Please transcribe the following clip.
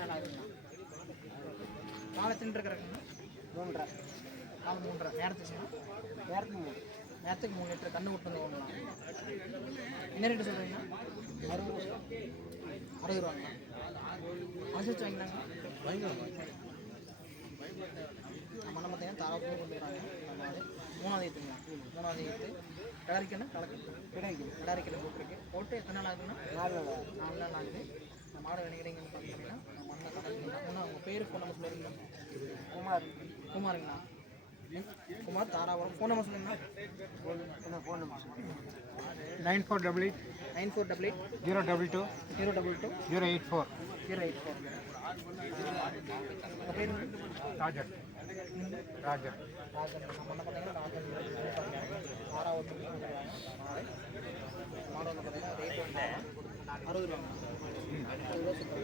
நாள் ஆகுதுங்கண்ணா. காலை தின்று இருக்கிறாங்கண்ணா 3.5. காலை 3.5 நேரத்துக்குண்ணா. நேரத்துக்கு 3 லிட்டர் கண்ணு விட்டு வந்துங்கண்ணா. என்ன ரேட்டு சொல்கிறீங்கண்ணா? 60 ரூபாங்கண்ணா. அனுசரிச்சு வாங்கினாங்க நம்ம பார்த்தீங்கன்னா தாராபுரம் கொண்டு வராங்க. நம்ம மூணாவது ஈத்துங்களா? மூணாவது ஈத்து கிடாரிக்கண்ணா கிடாரிக்கடை போட்டு எத்தனை நாள் ஆகுதுன்னா 4 நாள் ஆகுது. இந்த மாடு நினைக்கிறீங்கன்னு பார்த்தீங்கன்னா நம்ம அந்த கடைக்குங்களா? ஒன்று அவங்க பேர் ஃபோன் நம்பர் சொல்லுறீங்களா? குமாருங்கண்ணா. குமார் தாராபுரம். ஃபோன் நம்பர் சொல்லுங்கண்ணா. ஃபோன் நம்பர் 9488 022 084 பேர் ராஜர். நம்ம என்ன பார்த்தீங்கன்னா ராஜன் தாராபுரம் மாடு வந்து பார்த்தீங்கன்னா ரேட் 60 ரூபாங்க. 60 ரூபா